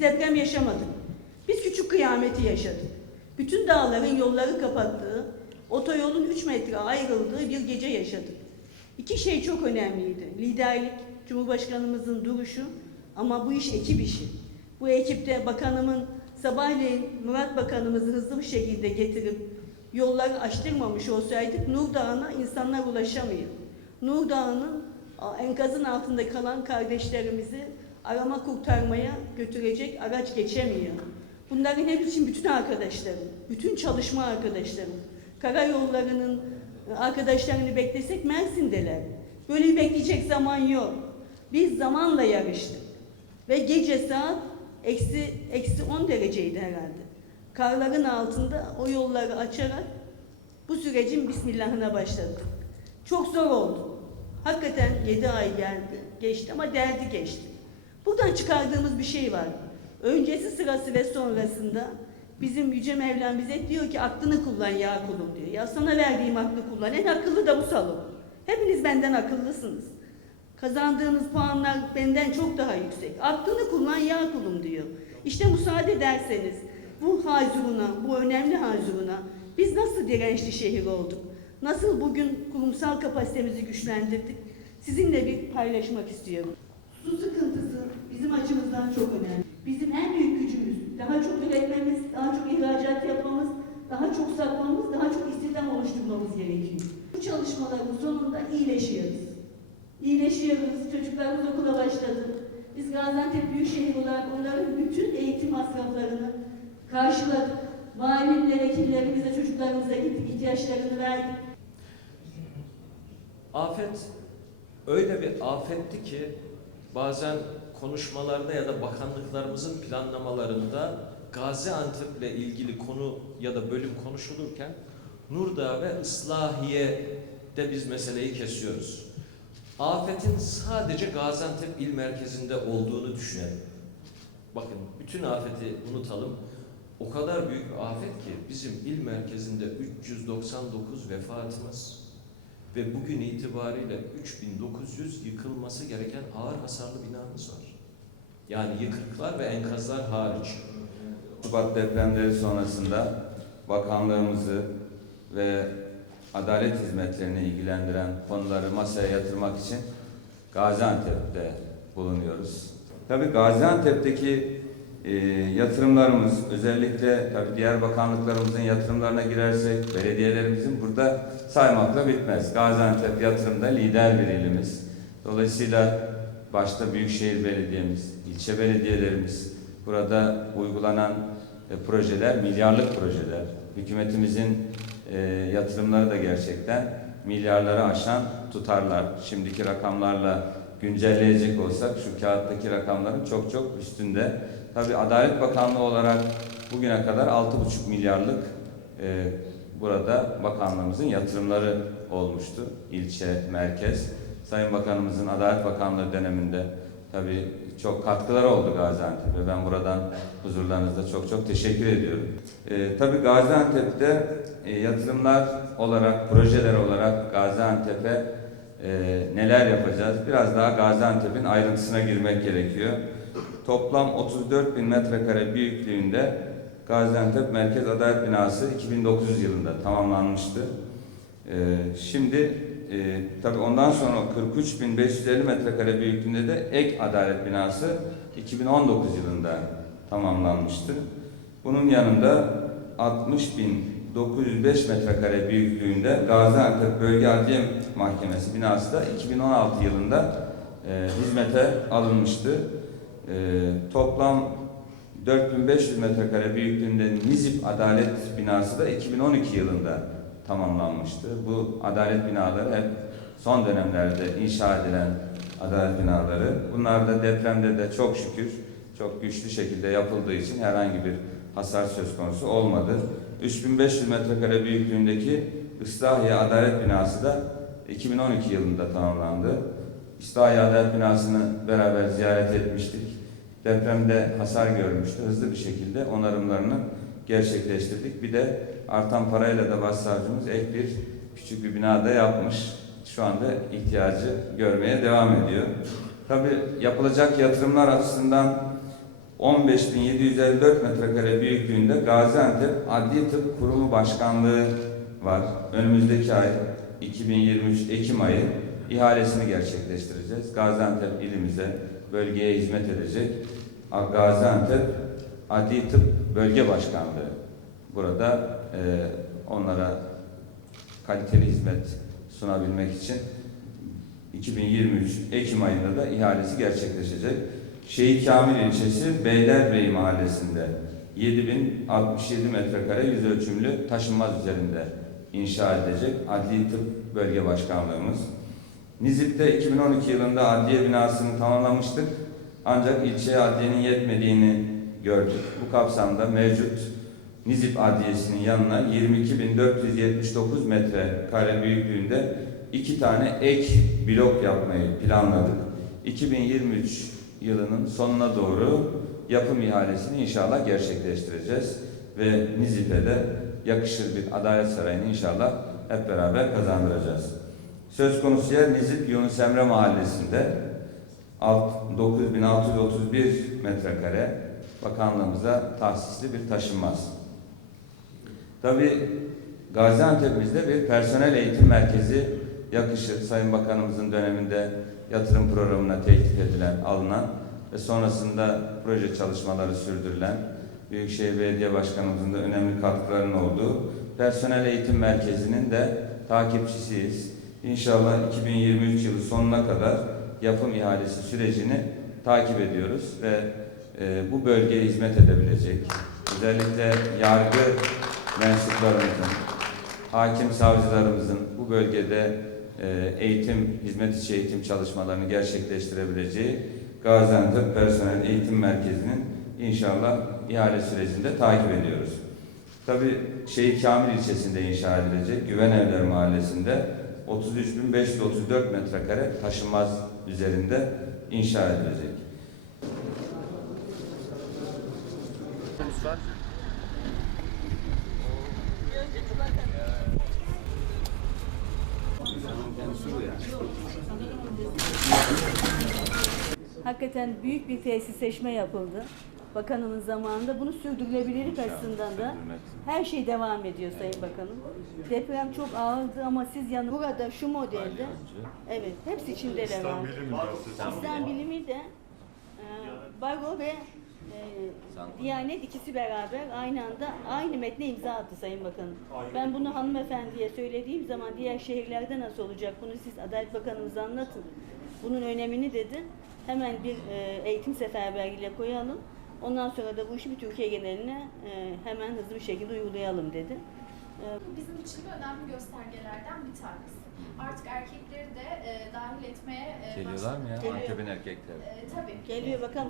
Biz deprem yaşamadık. Biz küçük kıyameti yaşadık. Bütün dağların yolları kapattığı, otoyolun 3 metre ayrıldığı bir gece yaşadık. İki şey çok önemliydi. Liderlik, Cumhurbaşkanımızın duruşu ama bu iş ekip işi. Bu ekipte bakanımın sabahleyin Murat Bakanımızı hızlı bir şekilde getirip yolları açtırmamış olsaydık Nur Dağı'na insanlar ulaşamıyor. Nur Dağı'nın enkazın altında kalan kardeşlerimizi arama kurtarmaya götürecek araç geçemiyor. Bunların hepsi için bütün arkadaşlarım, bütün çalışma arkadaşlarım, karayollarının e, arkadaşlarını beklesek Mersin'deler. Böyle bekleyecek zaman yok. Biz zamanla yarıştık. Ve gece saat eksi, eksi 10 dereceydi herhalde. Karların altında o yolları açarak bu sürecin bismillahına başladık. Çok zor oldu. Hakikaten 7 ay geldi, geçti ama derdi geçti. Buradan çıkardığımız bir şey var. Öncesi sırası ve sonrasında bizim Yüce Mevlam bize diyor ki aklını kullan ya kulum diyor. Ya sana verdiğim aklı kullan. En akıllı da bu salon. Hepiniz benden akıllısınız. Kazandığınız puanlar benden çok daha yüksek. Aklını kullan ya kulum diyor. İşte müsaade ederseniz bu hazuruna, bu önemli hazuruna biz nasıl dirençli şehir olduk? Nasıl bugün kurumsal kapasitemizi güçlendirdik? Sizinle bir paylaşmak istiyorum. Su açımızdan çok önemli. Bizim en büyük gücümüz daha çok üretmemiz, daha çok ihracat yapmamız, daha çok satmamız, daha çok istihdam oluşturmamız gerekiyor. Bu çalışmaların sonunda iyileşiyoruz. İyileşiyoruz, çocuklarımız okula başladı. Biz Gaziantep Büyükşehir olarak onların bütün eğitim masraflarını karşıladık. Valimle, vekillerimizle çocuklarımıza gittik, ihtiyaçlarını verdik. Afet öyle bir afetti ki bazen konuşmalarda ya da bakanlıklarımızın planlamalarında Gaziantep'le ilgili konu ya da bölüm konuşulurken Nurdağ ve Islahiye'de biz meseleyi kesiyoruz. Afetin sadece Gaziantep il merkezinde olduğunu düşünelim. Bakın bütün afeti unutalım. O kadar büyük afet ki bizim il merkezinde 399 vefatımız, ve bugün itibariyle 3900 yıkılması gereken ağır hasarlı binamız var. Yani yıkıklar ve enkazlar hariç. Şubat depremleri sonrasında bakanlığımızı ve adalet hizmetlerini ilgilendiren konuları masaya yatırmak için Gaziantep'te bulunuyoruz. Tabii Gaziantep'teki e, yatırımlarımız özellikle tabii diğer bakanlıklarımızın yatırımlarına girersek belediyelerimizin burada saymakla bitmez. Gaziantep yatırımda lider bir ilimiz. Dolayısıyla başta Büyükşehir Belediyemiz, ilçe belediyelerimiz, burada uygulanan e, projeler milyarlık projeler. Hükümetimizin e, yatırımları da gerçekten milyarları aşan tutarlar. Şimdiki rakamlarla güncelleyecek olsak şu kağıttaki rakamların çok çok üstünde. Tabii Adalet Bakanlığı olarak bugüne kadar 6,5 milyarlık e, burada bakanlığımızın yatırımları olmuştu. İlçe, merkez. Sayın Bakanımızın Adalet Bakanlığı döneminde tabii çok katkıları oldu Gaziantep'e. Ben buradan huzurlarınızda çok çok teşekkür ediyorum. E, tabii Gaziantep'te e, yatırımlar olarak, projeler olarak Gaziantep'e e, neler yapacağız? Biraz daha Gaziantep'in ayrıntısına girmek gerekiyor. Toplam 34 bin metrekare büyüklüğünde Gaziantep Merkez Adalet Binası 2009 yılında tamamlanmıştı. Ee, şimdi e, tabii ondan sonra 43.550 metrekare büyüklüğünde de ek adalet binası 2019 yılında tamamlanmıştı. Bunun yanında 60.905 metrekare büyüklüğünde Gaziantep Bölge Adliye Mahkemesi binası da 2016 yılında e, hizmete alınmıştı. E, toplam 4500 metrekare büyüklüğünde Nizip Adalet binası da 2012 yılında tamamlanmıştı. Bu adalet binaları hep son dönemlerde inşa edilen adalet binaları. Bunlar da depremde de çok şükür çok güçlü şekilde yapıldığı için herhangi bir hasar söz konusu olmadı. 3500 metrekare büyüklüğündeki Islahiye Adalet Binası da 2012 yılında tamamlandı. Islahiye Adalet Binası'nı beraber ziyaret etmiştik. Depremde hasar görmüştü. Hızlı bir şekilde onarımlarını gerçekleştirdik. Bir de artan parayla da başsavcımız ek bir küçük bir binada yapmış. Şu anda ihtiyacı görmeye devam ediyor. Tabii yapılacak yatırımlar açısından 15.754 metrekare büyüklüğünde Gaziantep Adli Tıp Kurumu Başkanlığı var. Önümüzdeki ay 2023 Ekim ayı ihalesini gerçekleştireceğiz. Gaziantep ilimize, bölgeye hizmet edecek Gaziantep Adli Tıp Bölge Başkanlığı. Burada e, onlara kaliteli hizmet sunabilmek için 2023 Ekim ayında da ihalesi gerçekleşecek. Şehit Kamil ilçesi Beylerbeyi mahallesinde 7067 metrekare yüz ölçümlü taşınmaz üzerinde inşa edilecek Adli Tıp Bölge Başkanlığımız. Nizip'te 2012 yılında adliye binasını tamamlamıştık. Ancak ilçeye adliyenin yetmediğini gördük. Bu kapsamda mevcut Nizip Adliyesi'nin yanına 22.479 metrekare büyüklüğünde iki tane ek blok yapmayı planladık. 2023 yılının sonuna doğru yapım ihalesini inşallah gerçekleştireceğiz ve Nizip'e de yakışır bir adalet sarayını inşallah hep beraber kazandıracağız. Söz konusu yer Nizip Yunus Emre Mahallesi'nde alt 9631 metrekare bakanlığımıza tahsisli bir taşınmaz. Tabii Gaziantep'imizde bir personel eğitim merkezi yakışır. Sayın Bakanımızın döneminde yatırım programına teklif edilen, alınan ve sonrasında proje çalışmaları sürdürülen Büyükşehir Belediye Başkanımızın da önemli katkılarının olduğu personel eğitim merkezinin de takipçisiyiz. İnşallah 2023 yılı sonuna kadar yapım ihalesi sürecini takip ediyoruz ve e, bu bölgeye hizmet edebilecek, özellikle yargı mensuplarımızın, hakim savcılarımızın bu bölgede eğitim, hizmet içi eğitim çalışmalarını gerçekleştirebileceği Gaziantep Personel Eğitim Merkezi'nin inşallah ihale sürecinde takip ediyoruz. Tabii Şehit Kamil ilçesinde inşa edilecek Güven Evler Mahallesi'nde 33.534 metrekare taşınmaz üzerinde inşa edilecek. Hakikaten büyük bir tesisleşme yapıldı. Bakanımın zamanında bunu sürdürülebilirlik açısından da her şey devam ediyor Sayın Bakanım. Deprem çok ağırdı ama siz yanı burada şu modelde evet hepsi içinde devam. İslam bilimi de e, baro ve e, Diyanet ikisi beraber aynı anda aynı metne imza attı Sayın Bakanım. Ben bunu hanımefendiye söylediğim zaman diğer şehirlerde nasıl olacak bunu siz Adalet Bakanımıza anlatın. Bunun önemini dedi. Hemen bir e, eğitim seferberliğiyle koyalım. Ondan sonra da bu işi bir Türkiye geneline e, hemen hızlı bir şekilde uygulayalım dedi. E, bizim için de önemli göstergelerden bir tanesi. Artık erkekleri de e, dahil etmeye e, Geliyorlar mı ya? Geliyor. Antep'in erkekleri. E, tabii. geliyor bakalım